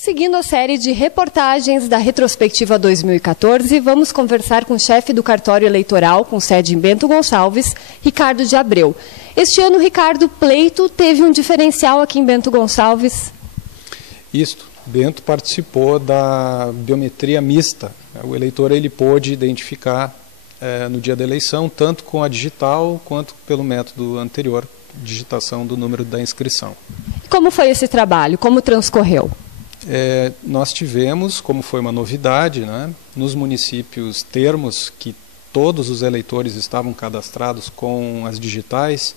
Seguindo a série de reportagens da Retrospectiva 2014, vamos conversar com o chefe do cartório eleitoral, com sede em Bento Gonçalves, Ricardo de Abreu. Este ano, Ricardo, o pleito teve um diferencial aqui em Bento Gonçalves. Isto, Bento participou da biometria mista. O eleitor ele pôde identificar no dia da eleição, tanto com a digital quanto pelo método anterior, digitação do número da inscrição. Como foi esse trabalho? Como transcorreu? Nós tivemos, como foi uma novidade, né, nos municípios termos que todos os eleitores estavam cadastrados com as digitais,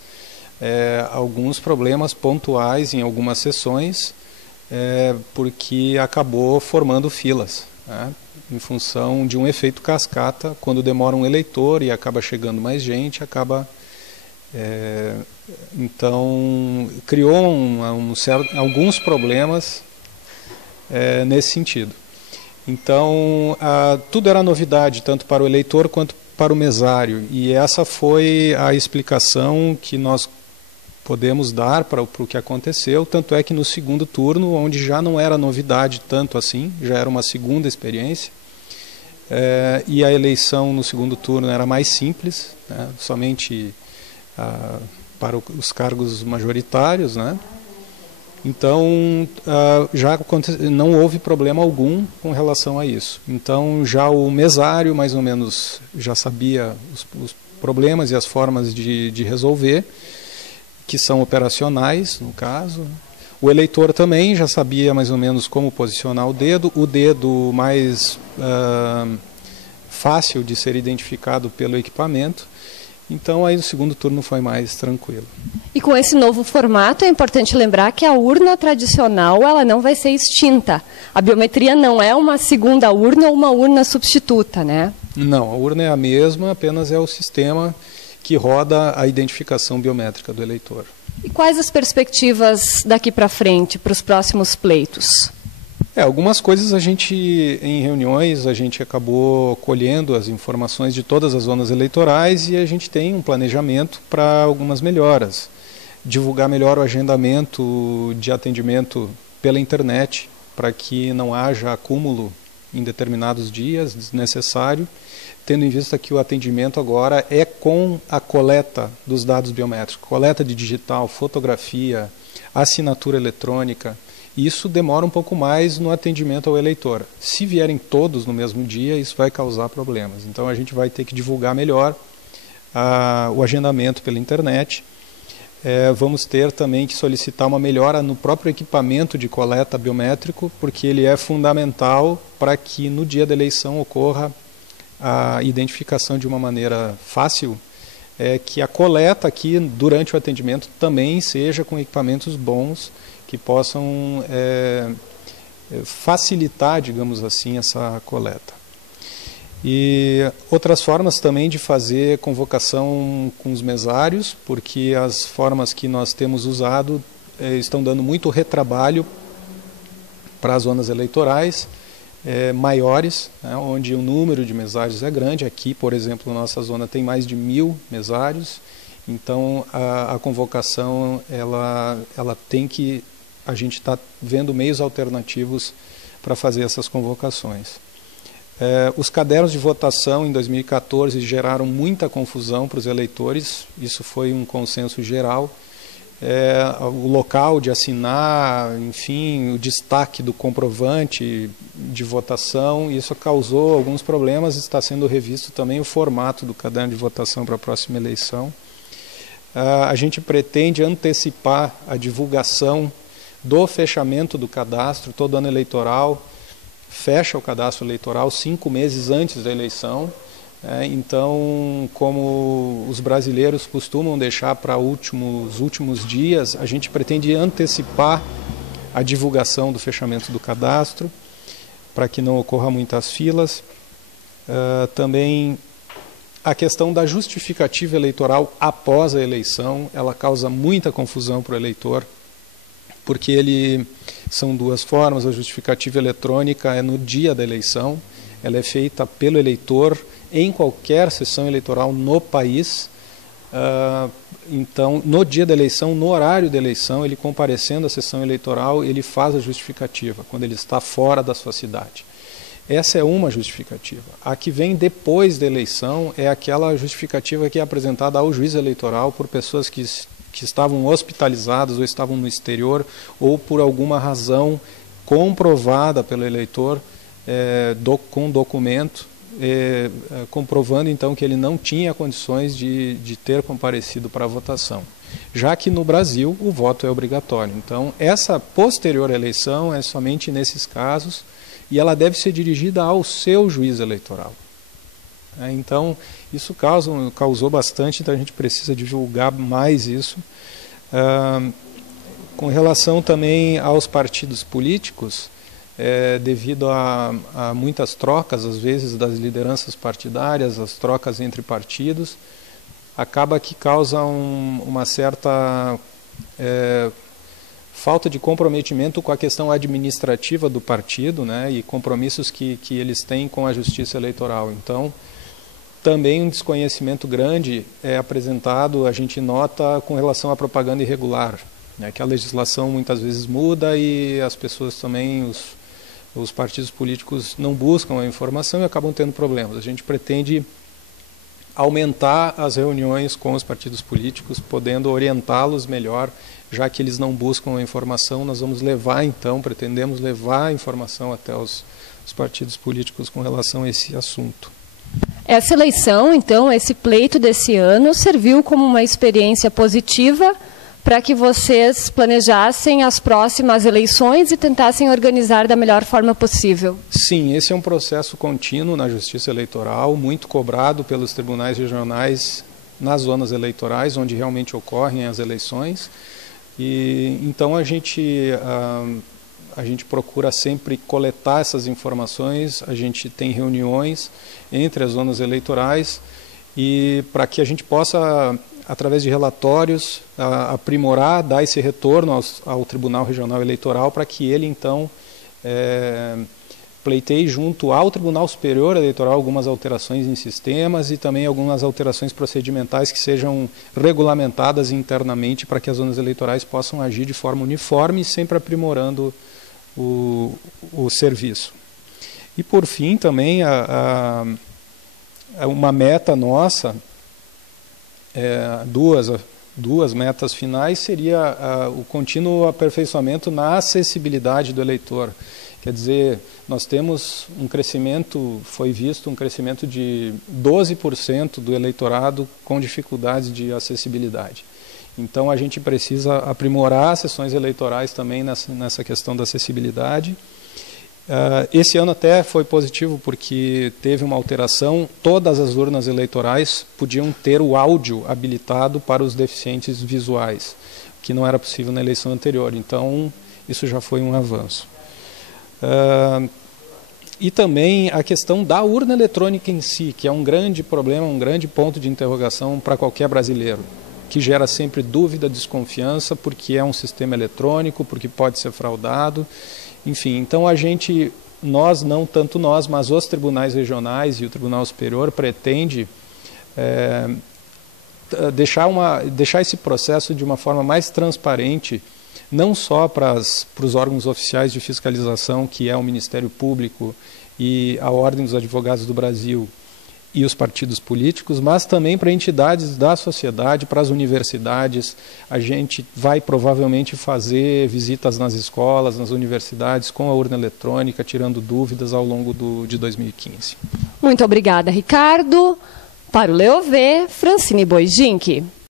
alguns problemas pontuais em algumas sessões, porque acabou formando filas, né, em função de um efeito cascata. Quando demora um eleitor e acaba chegando mais gente, então criou alguns problemas nesse sentido. Então, tudo era novidade, tanto para o eleitor quanto para o mesário, e essa foi a explicação que nós podemos dar para o que aconteceu, tanto é que no segundo turno, onde já não era novidade tanto assim, já era uma segunda experiência, e a eleição no segundo turno era mais simples, né, somente para os cargos majoritários, né? Então, não houve problema algum com relação a isso. Então, já o mesário, mais ou menos, já sabia os problemas e as formas de resolver, que são operacionais, no caso. O eleitor também já sabia mais ou menos como posicionar o dedo mais fácil de ser identificado pelo equipamento. Então, aí o segundo turno foi mais tranquilo. E com esse novo formato, é importante lembrar que a urna tradicional ela não vai ser extinta. A biometria não é uma segunda urna ou uma urna substituta, né? Não, a urna é a mesma, apenas é o sistema que roda a identificação biométrica do eleitor. E quais as perspectivas daqui para frente, para os próximos pleitos? Algumas coisas em reuniões, a gente acabou colhendo as informações de todas as zonas eleitorais e a gente tem um planejamento para algumas melhoras. Divulgar melhor o agendamento de atendimento pela internet, para que não haja acúmulo em determinados dias desnecessário, tendo em vista que o atendimento agora é com a coleta dos dados biométricos, coleta de digital, fotografia, assinatura eletrônica. Isso demora um pouco mais no atendimento ao eleitor. Se vierem todos no mesmo dia, isso vai causar problemas. Então a gente vai ter que divulgar melhor o agendamento pela internet. Vamos ter também que solicitar uma melhora no próprio equipamento de coleta biométrico, porque ele é fundamental para que no dia da eleição ocorra a identificação de uma maneira fácil, que a coleta aqui durante o atendimento também seja com equipamentos bons, que possam facilitar, digamos assim, essa coleta. E outras formas também de fazer convocação com os mesários, porque as formas que nós temos usado estão dando muito retrabalho para as zonas eleitorais maiores, né, onde o número de mesários é grande. Aqui, por exemplo, nossa zona tem mais de 1000 mesários, então a convocação ela tem que... A gente está vendo meios alternativos para fazer essas convocações. Os cadernos de votação em 2014 geraram muita confusão para os eleitores, isso foi um consenso geral. O local de assinar, enfim, o destaque do comprovante de votação, isso causou alguns problemas. Está sendo revisto também o formato do caderno de votação para a próxima eleição. A gente pretende antecipar a divulgação do fechamento do cadastro. Todo ano eleitoral fecha o cadastro eleitoral 5 meses antes da eleição. Então, como os brasileiros costumam deixar para os últimos dias, a gente pretende antecipar a divulgação do fechamento do cadastro, para que não ocorra muitas filas. Também a questão da justificativa eleitoral após a eleição, ela causa muita confusão para o eleitor, porque são duas formas. A justificativa eletrônica é no dia da eleição, ela é feita pelo eleitor em qualquer sessão eleitoral no país, então, no dia da eleição, no horário da eleição, ele comparecendo à sessão eleitoral, ele faz a justificativa, quando ele está fora da sua cidade. Essa é uma justificativa. A que vem depois da eleição é aquela justificativa que é apresentada ao juiz eleitoral por pessoas que estavam hospitalizadas ou estavam no exterior ou por alguma razão comprovada pelo eleitor com documento, comprovando então que ele não tinha condições de ter comparecido para a votação. Já que no Brasil o voto é obrigatório. Então essa posterior eleição é somente nesses casos e ela deve ser dirigida ao seu juiz eleitoral. Então isso causou bastante, então a gente precisa divulgar mais isso. Com relação também aos partidos políticos, devido a muitas trocas, às vezes, das lideranças partidárias, as trocas entre partidos, acaba que causa uma certa falta de comprometimento com a questão administrativa do partido, né, e compromissos que eles têm com a justiça eleitoral. Então, também um desconhecimento grande é apresentado, a gente nota, com relação à propaganda irregular, né, que a legislação muitas vezes muda e as pessoas também, os partidos políticos não buscam a informação e acabam tendo problemas. A gente pretende aumentar as reuniões com os partidos políticos, podendo orientá-los melhor, já que eles não buscam a informação, nós vamos levar então, pretendemos levar a informação até os partidos políticos com relação a esse assunto. Essa eleição, então, esse pleito desse ano, serviu como uma experiência positiva para que vocês planejassem as próximas eleições e tentassem organizar da melhor forma possível? Sim, esse é um processo contínuo na Justiça Eleitoral, muito cobrado pelos tribunais regionais nas zonas eleitorais, onde realmente ocorrem as eleições. E então a gente procura sempre coletar essas informações, a gente tem reuniões entre as zonas eleitorais e para que a gente possa, através de relatórios, aprimorar, dar esse retorno ao Tribunal Regional Eleitoral para que ele então pleiteie junto ao Tribunal Superior Eleitoral algumas alterações em sistemas e também algumas alterações procedimentais que sejam regulamentadas internamente para que as zonas eleitorais possam agir de forma uniforme e sempre aprimorando o serviço. E por fim também uma meta nossa, duas metas finais seria o contínuo aperfeiçoamento na acessibilidade do eleitor. Quer dizer, nós temos um crescimento, foi visto um crescimento de 12% do eleitorado com dificuldades de acessibilidade. Então a gente precisa aprimorar as sessões eleitorais também nessa questão da acessibilidade. Esse ano até foi positivo porque teve uma alteração, todas as urnas eleitorais podiam ter o áudio habilitado para os deficientes visuais, que não era possível na eleição anterior, então isso já foi um avanço. E também a questão da urna eletrônica em si, que é um grande problema, um grande ponto de interrogação para qualquer brasileiro, que gera sempre dúvida, desconfiança, porque é um sistema eletrônico, porque pode ser fraudado. Enfim, então nós, não tanto nós, mas os tribunais regionais e o Tribunal Superior pretende deixar esse processo de uma forma mais transparente, não só para os órgãos oficiais de fiscalização, que é o Ministério Público e a Ordem dos Advogados do Brasil e os partidos políticos, mas também para entidades da sociedade, para as universidades. A gente vai provavelmente fazer visitas nas escolas, nas universidades, com a urna eletrônica, tirando dúvidas ao longo de 2015. Muito obrigada, Ricardo. Para o Leo V, Francine Boijinck.